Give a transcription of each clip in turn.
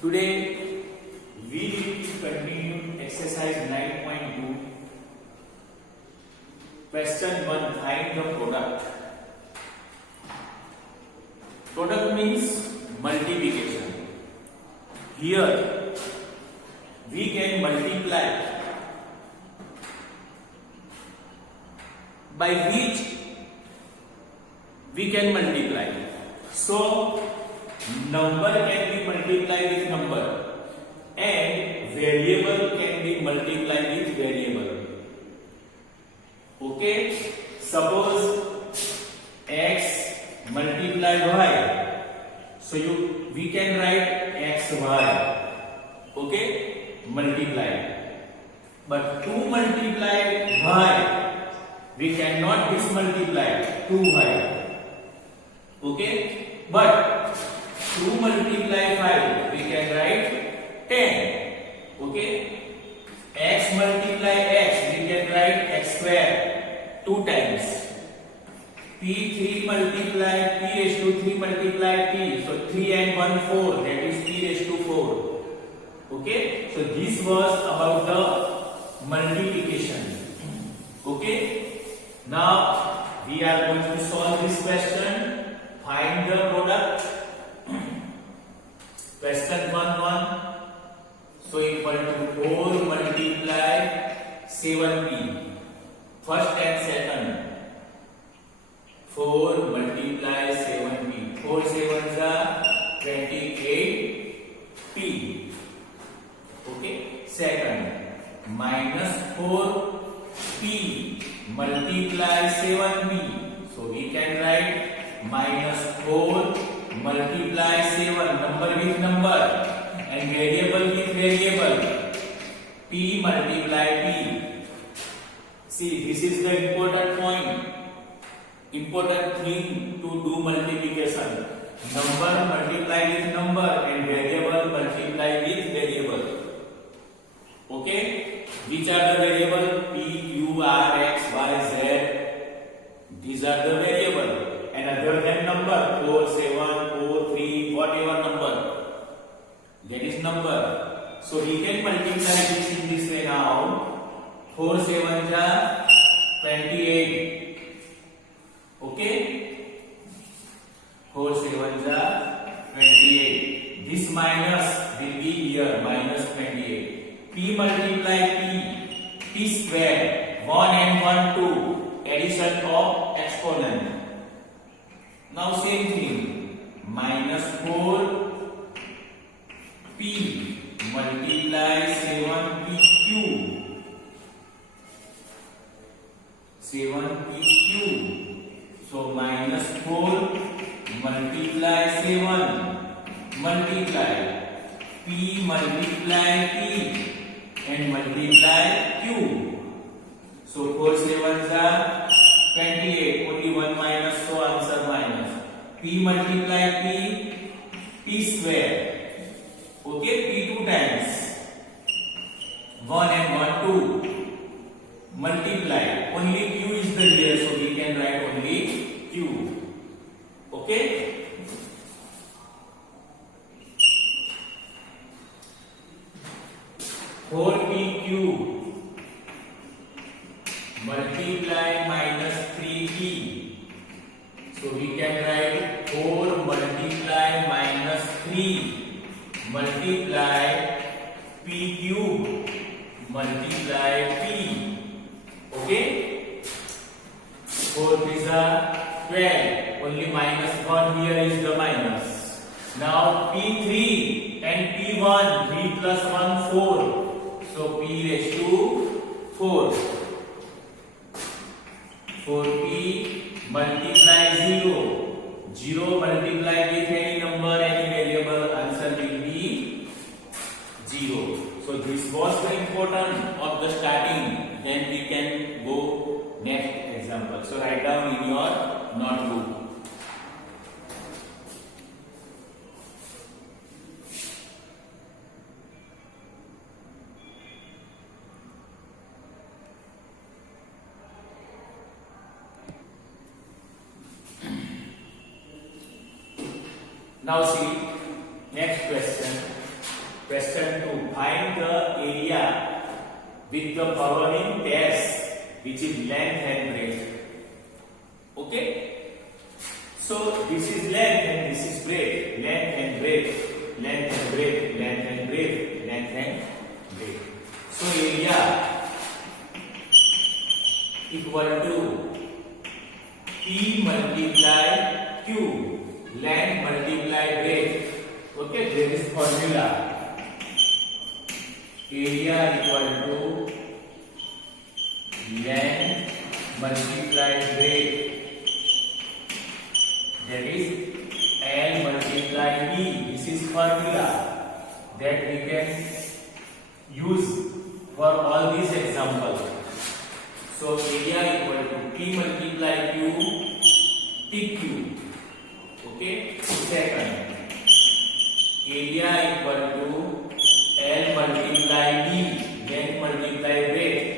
Today we will continue exercise 9.2. Question 1. Find the product. Product means multiplication. Here we can multiply by which we can multiply. So number can be multiplied with number and variable can be multiplied with variable. Okay, suppose x multiply y, so we can write xy. Okay, multiply. But 2 multiply y, we cannot dismultiply 2y. Okay, but 2 multiply 5, we can write 10. Okay, x multiply x, we can write x square 2 times. P3 multiply P raised to 3 multiply P, so 3 and 1 4, that is P raised to 4. Okay, so this was about the multiplication. Okay, now we are going to solve this question. Find the product. Question 1 so equal to 4 multiply 7p. First and second. 4 multiply 7p. 4 7s are 28p. Okay. Second. Minus 4p multiply 7p. So we can write minus 4 multiply 7, number with number and variable with variable. P multiply p. See, this is the important point, important thing to do multiplication. Number multiply with number and variable multiply with variable. Okay, which are the variable? P, Q, R, X, Y, Z. These are the variable. And other than number, 4, 7, 4, 3, whatever number, that is number. So we can multiply this in this way now. 4 7s are 28. Okay? 4 7s are 28. This minus will be here, minus 28. P multiply P. P square. 1 and 1, 2. Addition of exponent. Now same thing, minus 4 p multiply 7 pq. 7pq. So minus 4 multiply 7 multiply p multiply p and multiply q. So 4 7s are 28, only 1 minus, so answer minus. P multiply P, P square. Okay, P 2 times. 1 and 1, 2. Multiply. Only Q is the here, so we can write only Q. Okay? Four PQ multiply minus 3p. So we can write 4 multiply minus 3 multiply p cube multiply p. Okay? 4 is a 12. Only minus 1 here is the minus. Now p3 and p1, 3 plus 1, 4. So p raised to 4. 4p multiply 0. 0 multiply with any number, any variable, answer will be 0. So this was the important of the starting. Then we can go next example. So write down in your notebook. Now see next question. Question 2. Find the area with the following pairs, which is length and breadth. Okay? So this is length and this is breadth. Length and breadth. Length and breadth. Length and breadth. Length and breadth. So area equal to P multiply Q. Length multiply breadth. Okay, there is formula. Area equal to length multiply breadth. That is L multiply E. This is formula that we can use for all these examples. So area equal to P multiply Q, PQ. Okay. Second, area equal to L multiply D, length multiply breadth,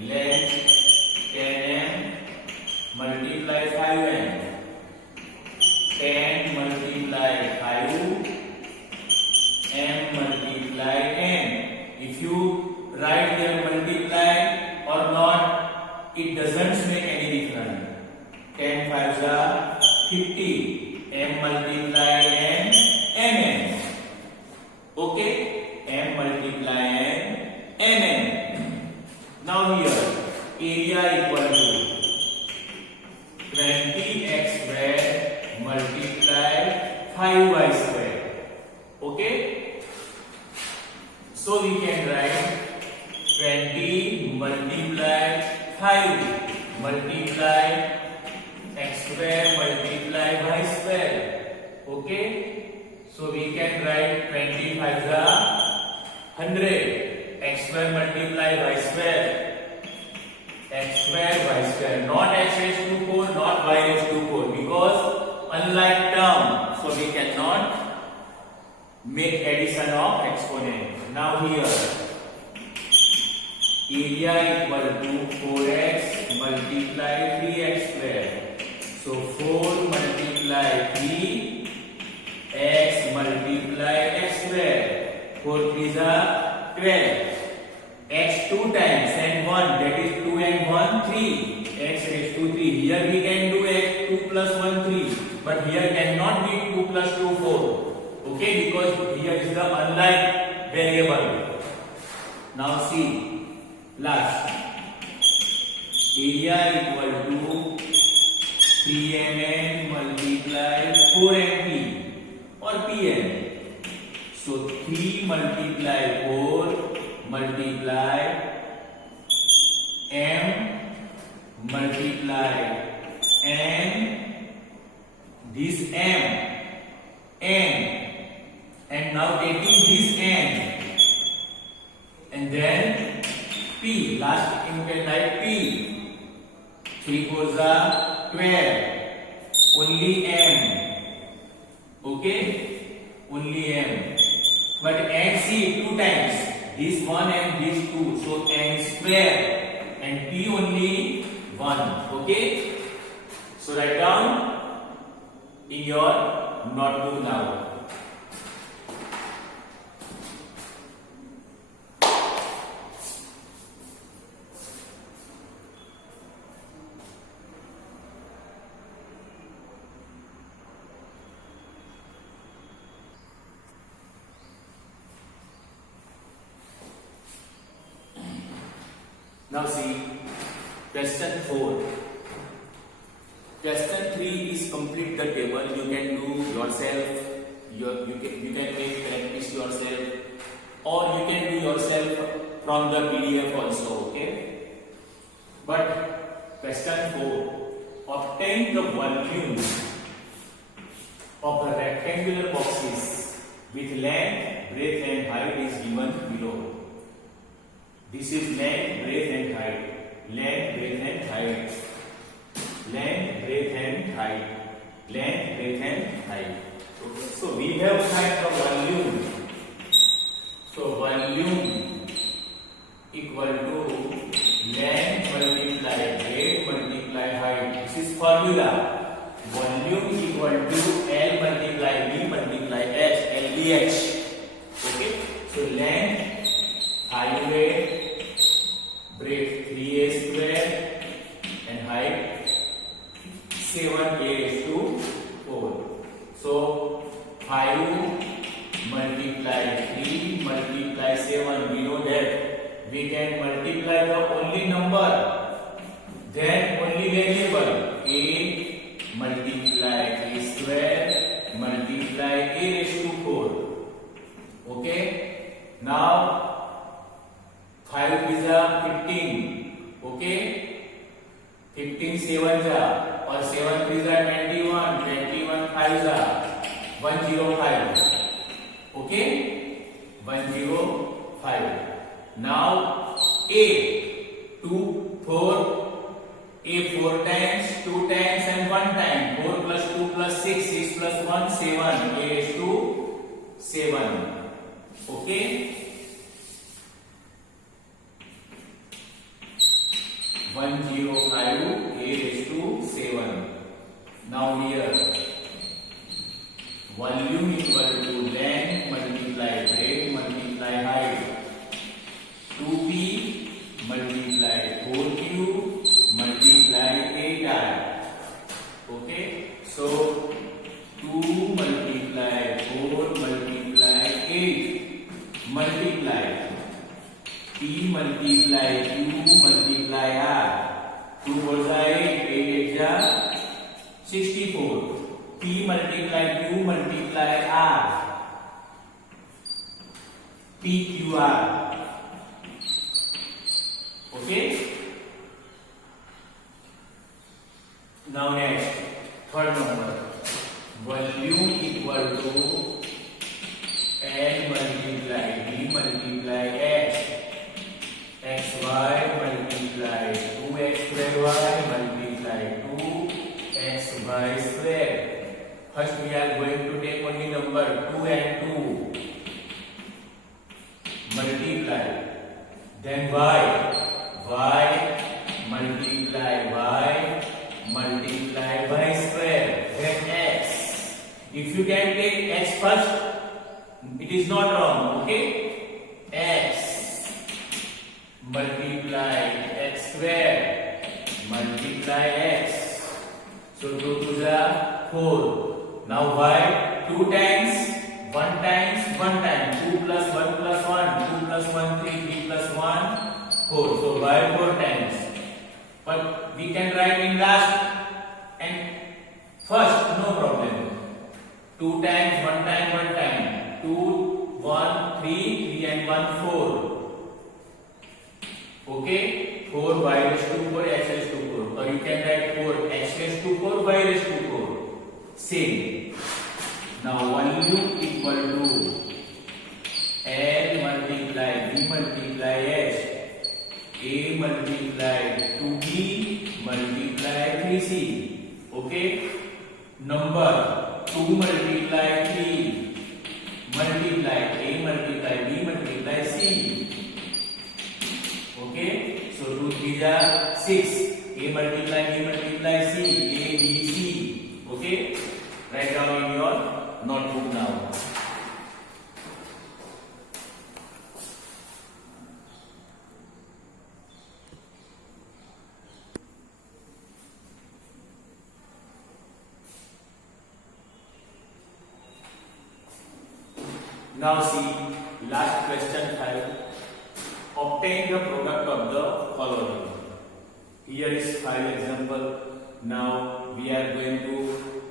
length 10m multiply 5m, 10 multiply 5, m multiply n. If you write their multiply or not, it doesn't make any difference. 10 5s are 50, m multiply n, mn. Okay, m multiply n, mn. Now here, area equal to 20x square multiply 5y square. Okay, so we can write 20 multiply 5 multiply x square multiply y square. Okay, so we can write 25 100, x square multiply y square, x square y square, not x raised to 4, not y raised to 4, because unlike term, so we cannot make addition of exponent. Now here, area equal to 4x multiply 3x square. So 4 multiply 3 x multiply x square. 4 3s are 12. X 2 times and 1, that is 2 and 1 3. X raised to 3. Here we can do x 2 plus 1 3. But here cannot be 2 plus 2 4. Okay, because here is the unlike variable. Now see, last. Area equal to 3mn multiply 4mp or pm. So 3 multiply 4 multiply m multiply n, this m, n, and now taking this n, and then p, last you can write p, 3 4s are 12, only m, okay, only m, but n see 2 times, this 1 and this 2, so n square, and p only 1, okay. So write down in your notebook now. Now see, question 4. Question 3 is complete the table. You can do yourself. You can make practice yourself, or you can do yourself from the PDF also. Okay. But question 4. Obtain the volume of the rectangular boxes with length, breadth, and height is given below. This is length, breadth and height. Length, breadth and height. Length, breadth and height. Length, breadth and height. Okay. So we have find the volume. So volume equal to length multiply breadth multiply height. This is formula. Volume equal to L multiply B multiply H. LBH. Okay. So length 5a, breadth 3a square, and height 7a raised to 4. So 5 multiply 3 multiply 7. We know that we can multiply the only number, then only variable. A multiply a square multiply a raised to 4. Okay. Now 5 is 15. Okay. 15 7 ja और 7 3 is 21. 21 5 is 105. Okay. 105. Now a 2 4 a 4 times 2 times and 1 time. 4 plus 2 plus 6 6 plus 1 7 a raised to 7. Okay. 105 a raised to 7. Now here volume equal to length multiply breadth multiply height. 2p multiply 4q multiply 8r. Okay. So 2 multiply 4 multiply 8 multiply p multiply q multiply r. 2 4 8 8 8 64. p multiply q multiply r. pqr. Okay. Now next third number, volume equal to L multiply D multiply X. xy multiply 2x square y multiply 2xy square. First we are going to take only number 2 and 2 multiply, then y multiply y square, then x. If you can take x first, it is not wrong. Okay. X multiply x square multiply x. So 2 to the 4. Now y 2 times 1 times 1 time. 2 plus 1 plus 1. 2 plus 1 3. 3 plus 1 4. So y 4 times. But we can write in last and first, no problem. 2 times 1 time 1 time. 2 1 3 3 and 1 4. Okay. 4 y raised to 4 x raised to 4. Or you can write 4 x raised to 4 y raised to 4. Same. Now volume equal to L multiply B multiply H. A multiply 2B multiply 3C. Okay. Number 2 multiply 3 multiply A multiply B multiply C. Okay. So 2 3 are 6. A multiply B multiply C. A B C. Okay. Write down in your notebook now. Now see last question 5. Obtain the product of the following. Here is 5 example. Now we are going to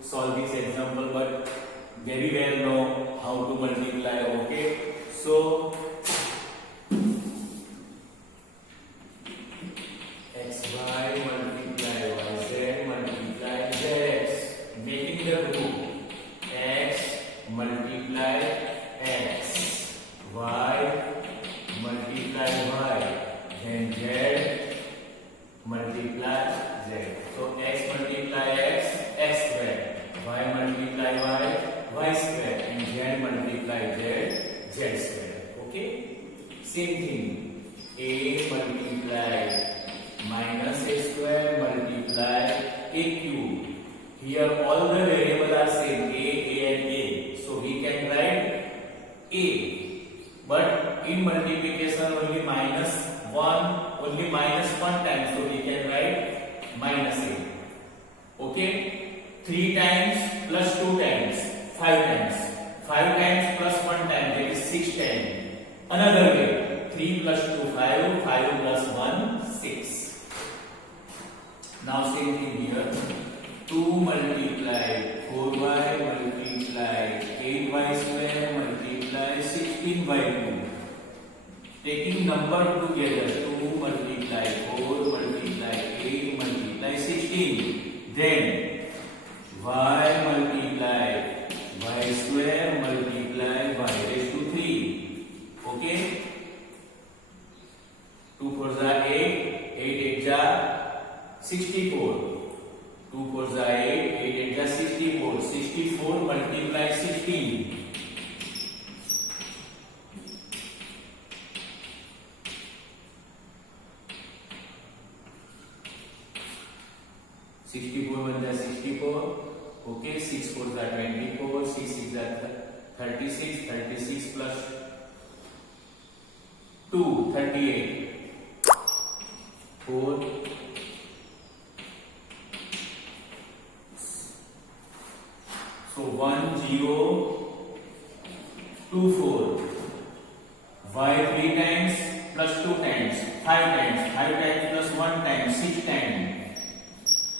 solve this example, but very well know how to multiply. Okay. So xy multiply yz multiply zx, making the group x multiply x, y multiply y, then z multiply z. So x multiply x, x square, y multiply y, y square, and z multiply z, z square. Okay. Same thing. A multiply minus a square multiply a cube. Here all the variables are same, a and a. So we can write a but in multiplication only minus one time, so we can write minus 8. Okay, 3 times plus 2 times, 5 times, 5 times plus 1 time, that is 6 times. Another way, 3 plus 2 5, 5 plus 1 6. Now same thing here, 2 multiply 4y multiply 8y square multiply 16 by 2. Taking number together, 2 multiply 4 multiply 8 multiply 16. Then y multiply y square multiply y raised to 3. Okay? 2 4s are 8, 8 8s are 64. 2 4s are 8, 8 8s are 64. 64 multiply 16. 64 1 is 64. Okay, 6 4s are 24, 6 6 are 36, 36 plus 2, 38. 4. So 1 0 2 4. Y 3 times plus 2 times, 5 times, 5 times plus 1 time, 6 times.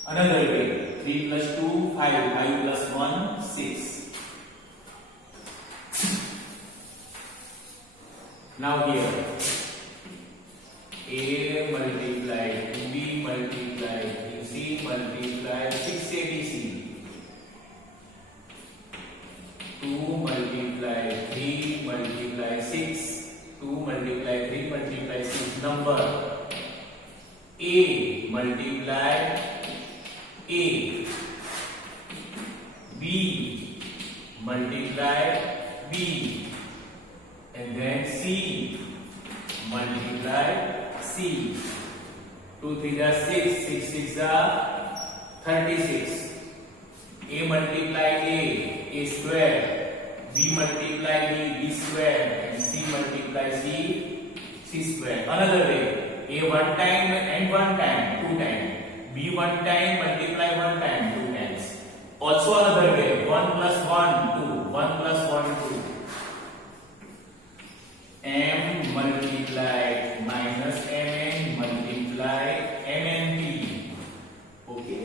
Another way, 3 plus 2 5, 5 plus 1 6. Now here, A multiply B multiply C multiply 6ABC. 2 multiply 3 multiply 6. 2 multiply 3 multiply 6. Number A multiply A, B multiply B, and then C multiply C. 2 3 are 6, 6 6 are 36. A multiply A square, B multiply B square, and C multiply C square. Another way, A 1 time and 1 time, 2 times. B 1 time multiply 1 time, 2 times. Also another way, 1 plus 1 2, 1 plus 1 2. M multiply minus Mn multiply Mnp. Okay,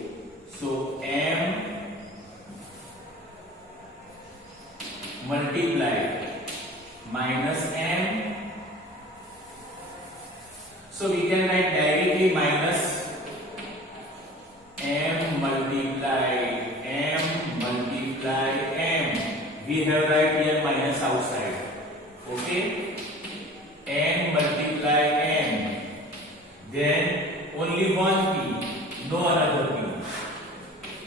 so M multiply minus M. So we can write directly minus M multiply M. We have right here minus outside. Okay, N multiply N. Then only one P, no another P.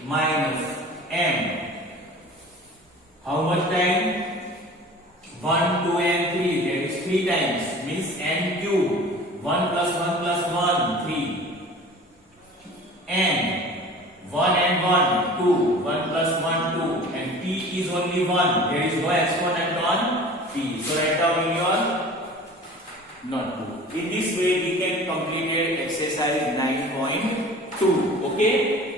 Minus M. How much time? 1, 2 and 3. That is 3 times. Means N cube. 1 plus 1 plus 1, 3. N. 1 and 1, 2. 1 plus 1, 2. And P is only 1. There is no exponent on P. So write down in your notebook. In this way we can complete exercise 9.2. Okay.